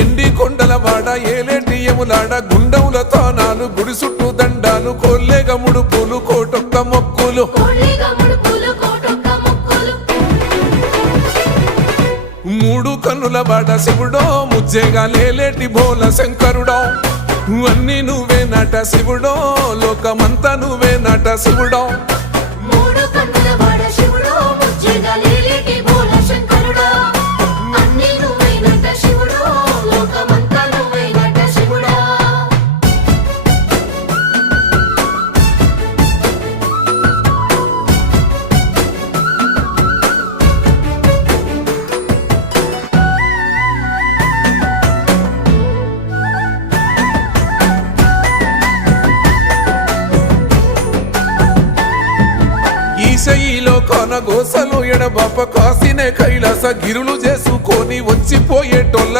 ఎండి కొండలవాడ ఏలేటి యములాడ గుండముల తానాలు గుడి చుట్టూ దండాలు కొల్లేగ ముడుపులు కోటొక్క మొక్కులు మూడు కన్నుల వాడ శివుడో ముజ్జేగా లేలేటి బోల శంకరుడో అన్నీ నువ్వే నట శివుడో లోకమంతా నువ్వే నట శివుడో ఈశయిలో కొనగోసలు ఎడబాప కాసినే కైలాస గిరులు చేసుకొని వచ్చిపోయేటోళ్ళ